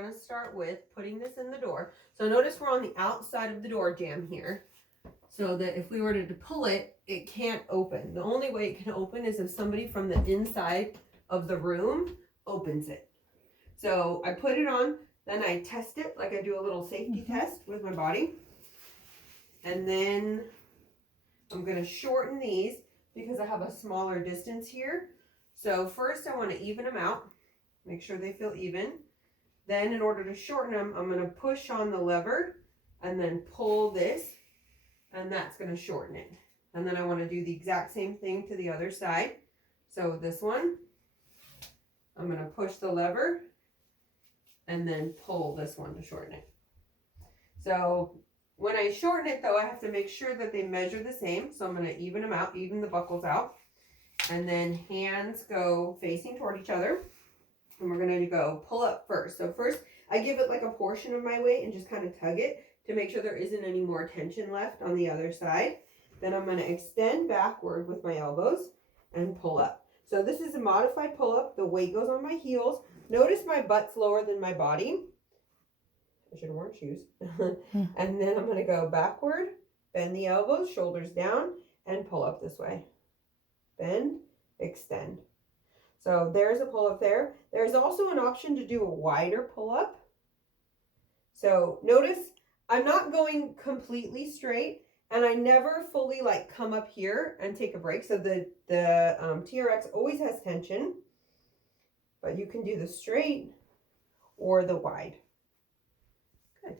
going to start with putting this in the door. So notice we're on the outside of the door jamb here. So that if we were to pull it, it can't open. The only way it can open is if somebody from the inside of the room opens it. So I put it on, then I test it, like I do a little safety test with my body. And then I'm going to shorten these because I have a smaller distance here. So first I want to even them out, make sure they feel even. Then in order to shorten them, I'm going to push on the lever and then pull this, and that's going to shorten it. And then I want to do the exact same thing to the other side. So this one, I'm going to push the lever and then pull this one to shorten it. So when I shorten it though, I have to make sure that they measure the same. So I'm going to even them out, even the buckles out. And then hands go facing toward each other. And we're going to go pull up first. So first I give it like a portion of my weight and just kind of tug it to make sure there isn't any more tension left on the other side. Then I'm going to extend backward with my elbows and pull up. So this is a modified pull up. The weight goes on my heels. Notice my butt's lower than my body. I should have worn shoes. And then I'm going to go backward, bend the elbows, shoulders down, and pull up this way. Bend, extend. So there's a pull up there. There's also an option to do a wider pull up. So notice I'm not going completely straight, and I never fully like come up here and take a break. So the TRX always has tension, but you can do the straight or the wide. Good.